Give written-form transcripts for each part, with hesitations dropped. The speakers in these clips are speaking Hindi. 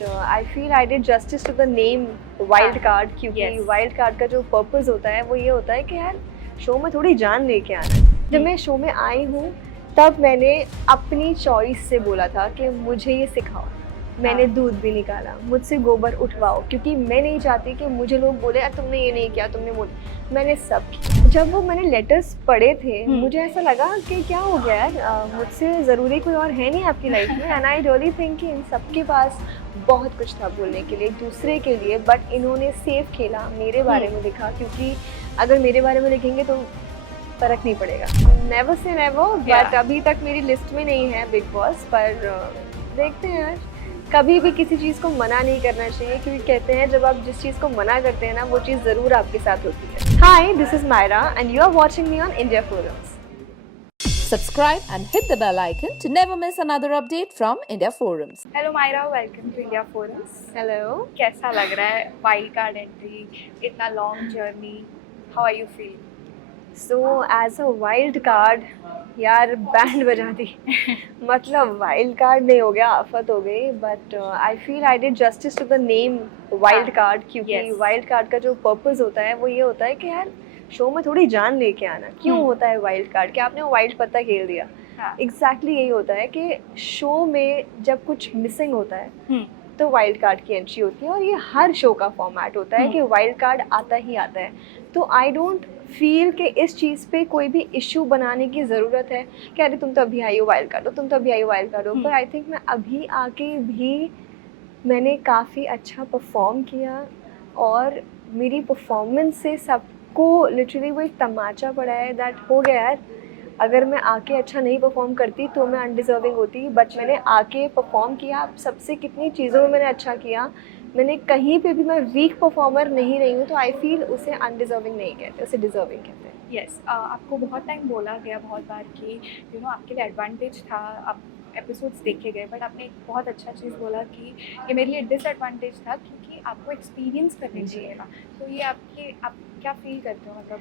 But I feel I did justice to the name wild card, क्योंकि वाइल्ड कार्ड का जो पर्पस होता है वो ये होता है कि यार शो में थोड़ी जान लेके आना है। जब मैं शो में आई हूँ तब मैंने अपनी चॉइस से बोला था कि मुझे ये सिखाओ। मैंने दूध भी निकाला, मुझसे गोबर उठवाओ, क्योंकि मैं नहीं चाहती कि मुझे लोग बोले तुमने ये नहीं किया, तुमने बोले। मैंने सब किया। जब वो मैंने लेटर्स पढ़े थे मुझे ऐसा लगा कि क्या हो गया यार, मुझसे ज़रूरी कोई और है नहीं आपकी लाइफ में। एंड आई रियली थिंक कि इन सबके पास बहुत कुछ था बोलने के लिए एक दूसरे के लिए, बट इन्होंने सेफ खेला, मेरे बारे में लिखा, क्योंकि अगर मेरे बारे में लिखेंगे तो फ़र्क नहीं पड़ेगा। नेवर से नेवर, बट अभी तक मेरी लिस्ट में नहीं है बिग बॉस, पर देखते हैं यार। कभी भी किसी चीज़ को मना नहीं करना चाहिए, क्योंकि कहते हैं जब आप जिस चीज़ को मना करते हैं ना वो चीज़ ज़रूर आपके साथ होती है। Hi, this is Myra and you are watching me on India Forums. Subscribe and hit the bell icon to never miss another update from India Forums. Hello Myra, welcome to India forums. Hello. कैसा लग रहा है वाइल्ड कार्ड एंट्री, इतना long journey, how are you feeling? So as a wild card, यार बैंड बजा दी। मतलब वाइल्ड कार्ड नहीं हो गया, आफत हो गई, but I feel I did justice to the name wild card, क्योंकि वाइल्ड कार्ड का जो पर्पस होता है वो ये होता है कि यार शो में थोड़ी जान लेके आना। क्यों होता है वाइल्ड कार्ड? कि आपने वो वाइल्ड पत्ता खेल दिया। एग्जैक्टली यही होता है कि शो में जब कुछ मिसिंग होता है तो वाइल्ड कार्ड की एंट्री होती है, और ये हर शो का फॉर्मेट होता है कि वाइल्ड कार्ड आता ही आता है। तो आई डोंट फील कि इस चीज़ पे कोई भी इशू बनाने की ज़रूरत है कि अरे तुम तो अभी आई हो वाइल्ड कार्ड हो, तुम तो अभी आई हो वाइल्ड कार्ड हो। पर आई थिंक मैं अभी आके भी मैंने काफ़ी अच्छा परफॉर्म किया, और मेरी परफॉर्मेंस से सबको लिटरली वो एक तमाचा पड़ा है दैट हो गया यार, अगर मैं आके अच्छा नहीं परफॉर्म करती तो मैं अनडिज़र्विंग होती, बट मैंने आके परफॉर्म किया। सबसे कितनी चीज़ों में मैंने अच्छा किया, मैंने कहीं पे भी, मैं वीक परफॉर्मर नहीं रही हूँ, तो आई फील उसे अनडिज़र्विंग नहीं कहते, उसे डिज़र्विंग कहते हैं। यस, आपको बहुत टाइम बोला गया बहुत बार कि आपके लिए एडवांटेज था, आप एपिसोड्स देखे गए, बट आपने एक बहुत अच्छा चीज़ बोला कि ये मेरे लिए डिसएडवांटेज था क्योंकि आपको एक्सपीरियंस करने चाहिए था। तो ये आप क्या फील करते हो? मतलब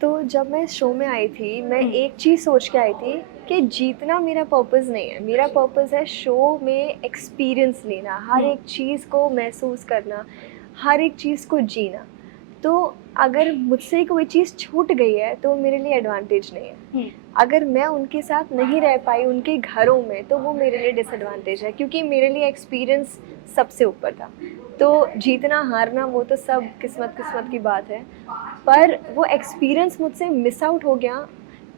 तो जब मैं शो में आई थी मैं एक चीज़ सोच के आई थी कि जीतना मेरा पर्पस नहीं है, मेरा पर्पस है शो में एक्सपीरियंस लेना, हर एक चीज़ को महसूस करना, हर एक चीज़ को जीना। तो अगर मुझसे कोई चीज़ छूट गई है तो मेरे लिए एडवांटेज नहीं है। अगर मैं उनके साथ नहीं रह पाई उनके घरों में तो वो मेरे लिए डिसएडवांटेज है, क्योंकि मेरे लिए एक्सपीरियंस सबसे ऊपर था। तो जीतना हारना वो तो सब किस्मत की बात है, पर वो एक्सपीरियंस मुझसे मिस आउट हो गया,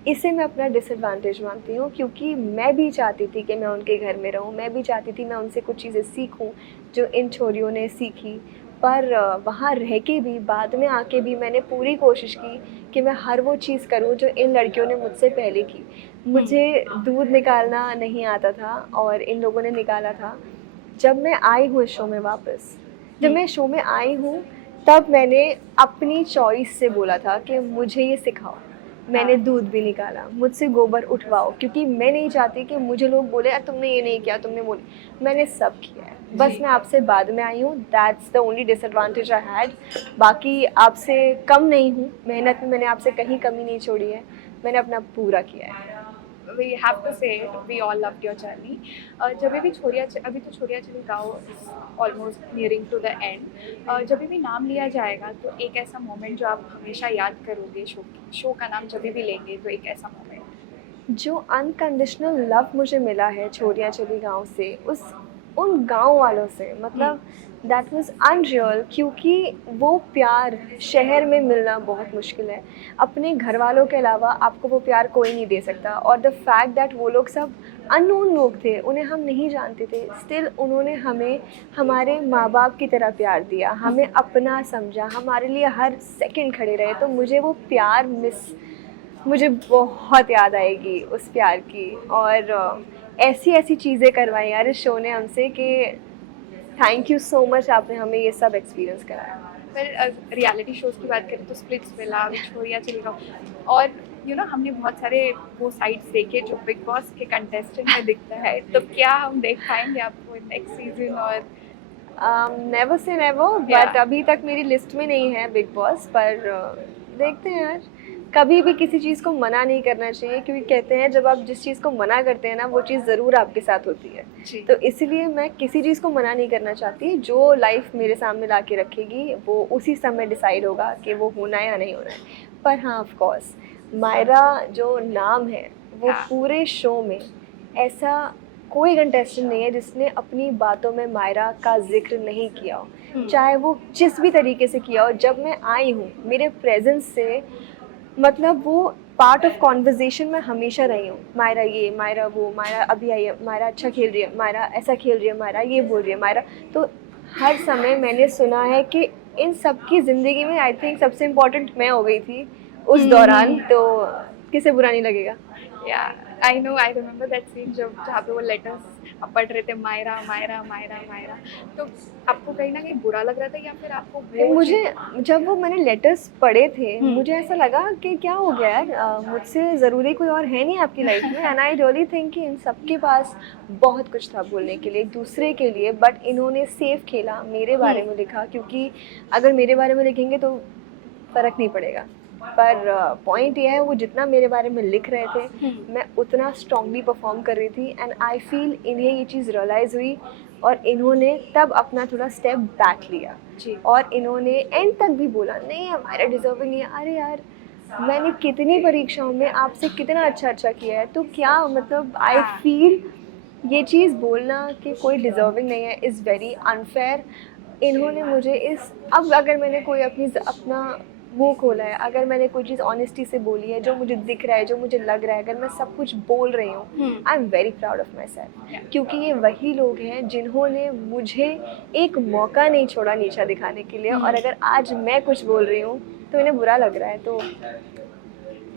इसे मैं अपना डिसएडवांटेज मानती हूँ। क्योंकि मैं भी चाहती थी कि मैं उनके घर में रहूँ, मैं भी चाहती थी मैं उनसे कुछ चीज़ें सीखूँ जो इन छोरियों ने सीखी, पर वहाँ रह के भी बाद में आके भी मैंने पूरी कोशिश की कि मैं हर वो चीज़ करूँ जो इन लड़कियों ने मुझसे पहले की। मुझे दूध निकालना नहीं आता था और इन लोगों ने निकाला था। जब मैं आई हूँ इस शो में वापस, जब मैं शो में आई हूँ तब मैंने अपनी चॉइस से बोला था कि मुझे ये सिखाओ। मैंने दूध भी निकाला, मुझसे गोबर उठवाओ, क्योंकि मैं नहीं चाहती कि मुझे लोग बोले तुमने ये नहीं किया, तुमने बोले। मैंने सब किया है, बस मैं आपसे बाद में आई हूँ। That's the only disadvantage I had. बाकी आपसे कम नहीं हूँ, मेहनत में मैंने आपसे कहीं कमी नहीं छोड़ी है, मैंने अपना पूरा किया है। We have to say it, we all loved your journey. जब भी अभी तो Chhoriyan Chali Gaon almost nearing to the end, जब भी नाम लिया जाएगा तो एक ऐसा मोमेंट जो आप हमेशा याद करोगे, शो का नाम जब भी लेंगे तो एक ऐसा मोमेंट जो अनकंडीशनल लव मुझे मिला है छोरिया चली गाँव से, उन गाँव वालों से, मतलब दैट वाज अनरियल। क्योंकि वो प्यार शहर में मिलना बहुत मुश्किल है, अपने घर वालों के अलावा आपको वो प्यार कोई नहीं दे सकता। और द फैक्ट दैट वो लोग सब अननोन लोग थे, उन्हें हम नहीं जानते थे, स्टिल उन्होंने हमें हमारे माँ बाप की तरह प्यार दिया, हमें अपना समझा, हमारे लिए हर सेकंड खड़े रहे। तो मुझे वो प्यार मुझे बहुत याद आएगी उस प्यार की। और ऐसी ऐसी चीज़ें करवाई यार इस शो ने हमसे कि थैंक यू सो मच, आपने हमें ये सब एक्सपीरियंस कराया। फिर रियलिटी शोज़ की बात करें तो स्प्लिट्स विला, छोरिया चली गाँव, और हमने बहुत सारे वो साइट्स देखे जो बिग बॉस के कंटेस्टेंट में दिखता है। तो क्या हम देख पाएंगे आपको नेक्स्ट सीजन? और नेवर से नेवर, बट अभी तक मेरी लिस्ट में नहीं है बिग बॉस, पर देखते हैं यार। कभी भी किसी चीज़ को मना नहीं करना चाहिए, क्योंकि कहते हैं जब आप जिस चीज़ को मना करते हैं ना, वो चीज़ ज़रूर आपके साथ होती है। जी। तो इसलिए मैं किसी चीज़ को मना नहीं करना चाहती। जो लाइफ मेरे सामने ला के रखेगी वो उसी समय डिसाइड होगा कि वो होना है या नहीं होना है। पर हाँ, ऑफ कोर्स मायरा जो नाम है वो हाँ। पूरे शो में ऐसा कोई कंटेस्टेंट नहीं है जिसने अपनी बातों में मायरा का जिक्र नहीं किया हो, चाहे वो जिस भी तरीके से किया हो। जब मैं आई हूँ, मेरे प्रेजेंस से मतलब वो पार्ट ऑफ कॉन्वर्जेशन में हमेशा रही हूँ। मायरा ये, मायरा वो, मायरा अभी आई है, मायरा अच्छा खेल रही है, मायरा ऐसा खेल रही है, मायरा ये बोल रही है, मायरा। तो हर समय मैंने सुना है कि इन सब की ज़िंदगी में आई थिंक सबसे इम्पोर्टेंट मैं हो गई थी उस दौरान। तो किसे बुरा नहीं लगेगा। Yeah I know, I remember that scene जब जहाँ पे वो लेटर्स पढ़ रहे थे, मायरा मायरा मायरा मायरा। तो आपको कहीं ना कहीं बुरा लग रहा था या फिर आपको वो मुझे जब वो मैंने लेटर्स पढ़े थे, मुझे ऐसा लगा कि क्या हो गया यार, मुझसे ज़रूरी कोई और है नहीं आपकी लाइफ में। एंड आई रियली थिंक कि इन सबके पास बहुत कुछ था बोलने के लिए, एक दूसरे के लिए, बट इन्होंने सेफ खेला, मेरे बारे में लिखा। क्योंकि अगर मेरे बारे में लिखेंगे तो फ़र्क नहीं पड़ेगा। पर पॉइंट ये है, वो जितना मेरे बारे में लिख रहे थे मैं उतना स्ट्रांगली परफॉर्म कर रही थी। एंड आई फील इन्हें ये चीज़ रियलाइज़ हुई और इन्होंने तब अपना थोड़ा स्टेप बैक लिया। जी। और इन्होंने एंड तक भी बोला नहीं हमारा डिजर्विंग नहीं है। अरे यार, मैंने कितनी परीक्षाओं में आपसे कितना अच्छा किया है, तो क्या मतलब आई फील ये चीज़ बोलना कि कोई डिज़र्विंग नहीं है इज़ वेरी अनफेयर। इन्होंने मुझे इस अब अगर मैंने कोई अपना वो खोला है, अगर मैंने कोई चीज़ ऑनेस्टी से बोली है, जो मुझे दिख रहा है, जो मुझे लग रहा है, अगर मैं सब कुछ बोल रही हूँ, I am very proud of my self. क्योंकि ये वही लोग हैं जिन्होंने मुझे एक मौका नहीं छोड़ा नीचा दिखाने के लिए। और अगर आज मैं कुछ बोल रही हूँ तो इन्हें बुरा लग रहा है। तो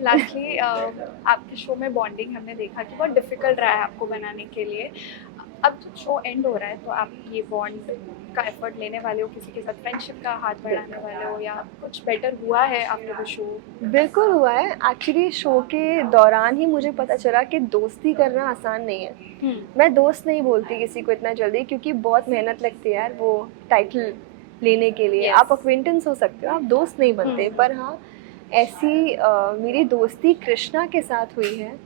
लास्टली आपके शो में बॉन्डिंग हमने देखा कि बहुत डिफिकल्ट रहा है आपको बनाने के लिए। अब जब शो एंड हो रहा है तो आप ये बॉन्ड का एफर्ट लेने वाले हो, किसी के साथ फ्रेंडशिप का हाथ बढ़ाने वाले हो, या कुछ बेटर हुआ है आफ्टर द शो? बिल्कुल हुआ है। एक्चुअली शो के दौरान ही मुझे पता चला कि दोस्ती करना आसान नहीं है। मैं दोस्त नहीं बोलती किसी को इतना जल्दी, क्योंकि बहुत मेहनत लगती है यार वो टाइटल लेने के लिए। आप अक्वेंटेंस हो सकते हो, आप दोस्त नहीं बनते। पर हाँ, ऐसी मेरी दोस्ती कृष्णा के साथ हुई है।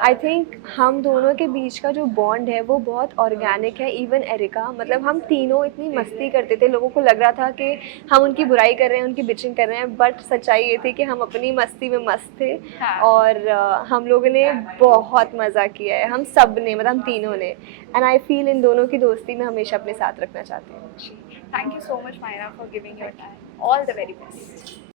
आई थिंक हम दोनों के बीच का जो बॉन्ड है वो बहुत ऑर्गेनिक है। इवन एरिका, मतलब हम तीनों इतनी मस्ती करते थे, लोगों को लग रहा था कि हम उनकी बुराई कर रहे हैं, उनकी बिचिंग कर रहे हैं, बट सच्चाई ये थी कि हम अपनी मस्ती में मस्त थे। और हम लोगों ने बहुत मज़ा किया है, हम सब ने, मतलब हम तीनों ने। एंड आई फील इन दोनों की दोस्ती में हमेशा अपने साथ रखना चाहती हूँ। Thank you so much Myra for giving your time. All the very best.